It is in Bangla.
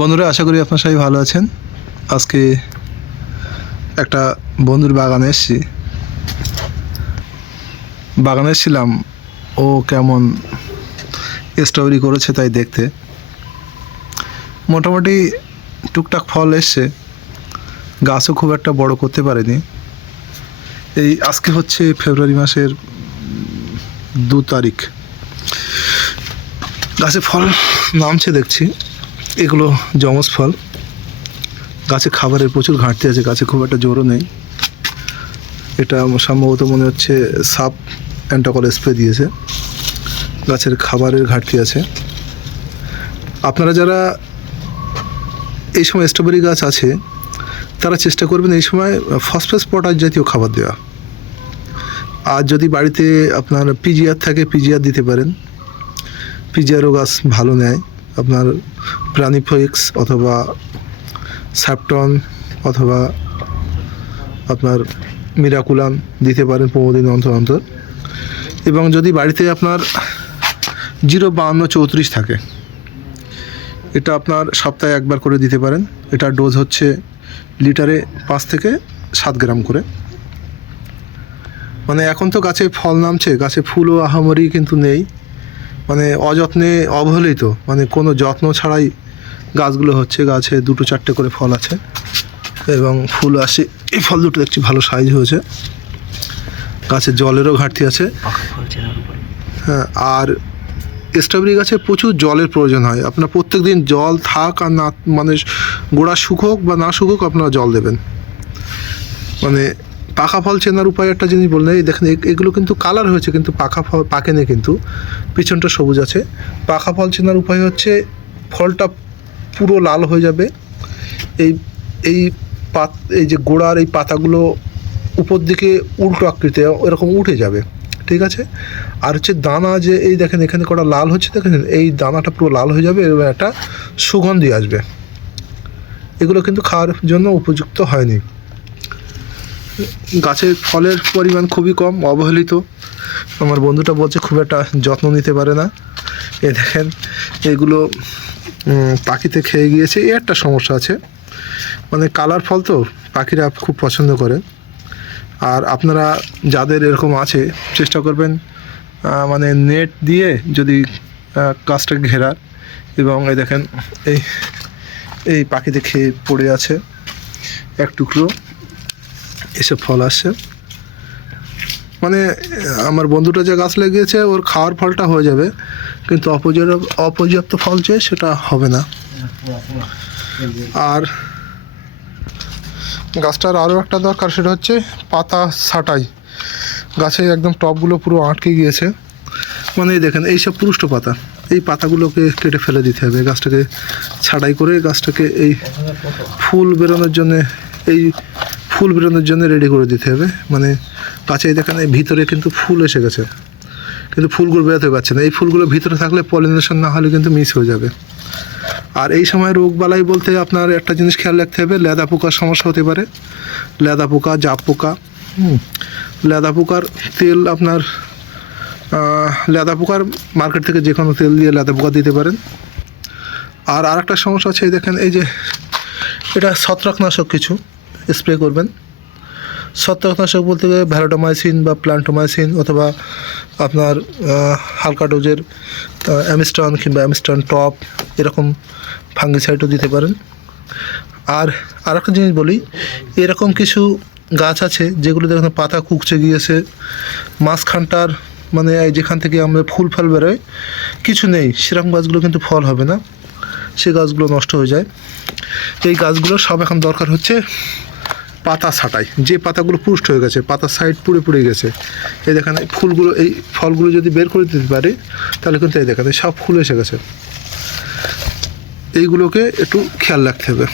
বন্ধুরা, আশা করি আপনার সবাই ভালো আছেন। আজকে একটা বন্ধুর বাগানে এসেছিলাম। ও কেমন স্ট্রবেরি করেছে তাই দেখতে। মোটামুটি টুকটাক ফল এসছে, গাছও খুব একটা বড় করতে পারেনি। এই আজকে হচ্ছে ফেব্রুয়ারি মাসের 2 তারিখ। গাছে ফল নামছে দেখছি, এগুলো জমজ ফল। গাছে খাবারের প্রচুর ঘাটতি আছে, গাছে খুব একটা জোরও নেই। এটা সম্ভবত মনে হচ্ছে সাপ অ্যান্টাকল স্প্রে দিয়েছে, গাছের খাবারের ঘাটতি আছে। আপনারা যারা এই সময় স্ট্রবেরি গাছ আছে তারা চেষ্টা করবেন এই সময় ফসফরাস পটাশ জাতীয় খাবার দেওয়া। আর যদি বাড়িতে আপনার পিজিআর থাকে, পিজিআর দিতে পারেন। পিজিআরও গাছ ভালো নেয়। আপনার প্রাণিফিক্স অথবা স্যাপটন অথবা আপনার মিরাকুলান দিতে পারেন 15 দিন অন্তর অন্তর। এবং যদি বাড়িতে আপনার 05234 থাকে, এটা আপনার সপ্তাহে একবার করে দিতে পারেন। এটার ডোজ হচ্ছে লিটারে 5 থেকে 7 গ্রাম করে। মানে এখন তো গাছে ফল নামছে, গাছে ফুলও আহামরি কিন্তু নেই, মানে অযত্নে অবহেলিত, মানে কোনো যত্ন ছাড়াই গাছগুলো হচ্ছে। গাছে 2-4টে করে ফল আছে এবং ফুল আসে। এই ফল দুটো দেখছি ভালো সাইজ হয়েছে। গাছে জলেরও ঘাটতি আছে। হ্যাঁ, আর স্ট্রবেরি গাছে প্রচুর জলের প্রয়োজন হয়। আপনার প্রত্যেক দিন জল থাক আর না, মানে গোড়া শুকোক বা না শুকোক, আপনারা জল দেবেন। মানে পাকা ফল চেনার উপায় একটা জিনিস বললেন, এই দেখেন এগুলো কিন্তু কালার হয়েছে কিন্তু পাকা ফল পাকেনি, কিন্তু পিছনটা সবুজ আছে। পাকা ফল চেনার উপায় হচ্ছে ফলটা পুরো লাল হয়ে যাবে, এই এই এই যে গোড়ার এই পাতাগুলো উপর দিকে উল্টো আকৃতি এরকম উঠে যাবে, ঠিক আছে। আর হচ্ছে দানা, যে এই দেখেন এখানে কটা লাল হচ্ছে, দেখেন এই দানাটা পুরো লাল হয়ে যাবে এবং একটা সুগন্ধি আসবে। এগুলো কিন্তু খাওয়ার জন্য উপযুক্ত হয়নি। গাছের ফলের পরিমাণ খুবই কম, অবহেলিত। আমার বন্ধুটা বলছে খুব একটা যত্ন নিতে পারে না। এ দেখেন এগুলো পাখিতে খেয়ে গিয়েছে, এই একটা সমস্যা আছে। মানে কালার ফল তো পাখিরা খুব পছন্দ করে। আর আপনারা যাদের এরকম আছে চেষ্টা করবেন মানে নেট দিয়ে যদি গাছটাকে ঘেরার। এবং এই দেখেন এই পাখিতে খেয়ে পড়ে আছে এক টুকরো, এসব ফল আসছে। মানে আমার বন্ধুটা যে গাছ লাগিয়েছে ওর খাওয়ার ফলটা হয়ে যাবে, কিন্তু অপর্যাপ্ত ফল যে সেটা হবে না। আর গাছটার আরও একটা দরকার, সেটা হচ্ছে পাতা ছাঁটাই। গাছে একদম টপগুলো পুরো আটকে গিয়েছে। মানে এই দেখেন এইসব পুরুষ্ট পাতা, এই পাতাগুলোকে কেটে ফেলে দিতে হবে। গাছটাকে ছাঁটাই করে গাছটাকে এই ফুল বেরোনোর জন্য রেডি করে দিতে হবে। মানে গাছে এই দেখেন এই ভিতরে কিন্তু ফুল এসে গেছে, কিন্তু ফুলগুলো বেরোতে পারছে না। এই ফুলগুলো ভিতরে থাকলে পলিনেশন না হলে কিন্তু মিস হয়ে যাবে। আর এই সময় রোগবালাই বলতে আপনার একটা জিনিস খেয়াল রাখতে হবে, লেদা পোকার সমস্যা হতে পারে। লেদা পোকা, জাপ পোকা। লেদা পোকার তেল আপনার লেদা পোকার মার্কেট থেকে যে কোনো তেল দিয়ে লেদা পোকা দিতে পারেন। আর আরেকটা সমস্যা আছে, এই দেখেন এই যে এটা ছত্রাকনাশক কিছু স্প্রে করবেন। ছত্রাকনাশক বলতে গেলে ভ্যালোডামাইসিন বা প্ল্যান্টোমাইসিন অথবা আপনার হালকা ডোজের অ্যামিস্টন কিংবা অ্যামিস্টন টপ, এরকম ফাঙ্গিসাইডও দিতে পারেন। আর আরেকটা জিনিস বলি, এরকম কিছু গাছ আছে যেগুলো দেখেন পাতা কুকচে গিয়েছে, মাঝখানটার মানে যেখান থেকে আমরা ফুল ফল বেরোয় কিছু নেই, সেরকম গাছগুলো কিন্তু ফল হবে না, সে গাছগুলো নষ্ট হয়ে যায়। এই গাছগুলো সব এখন দরকার হচ্ছে পাতা ছাঁটাই। যে পাতাগুলো পুষ্ট হয়ে গেছে, পাতার সাইড পুড়ে পুড়ে গেছে, এই দেখেন ফুলগুলো, এই ফলগুলো যদি বের করে দিতে পারে তাহলে কিন্তু এই দেখেন সব ফুল এসে গেছে। এইগুলোকে একটু খেয়াল রাখতে হবে।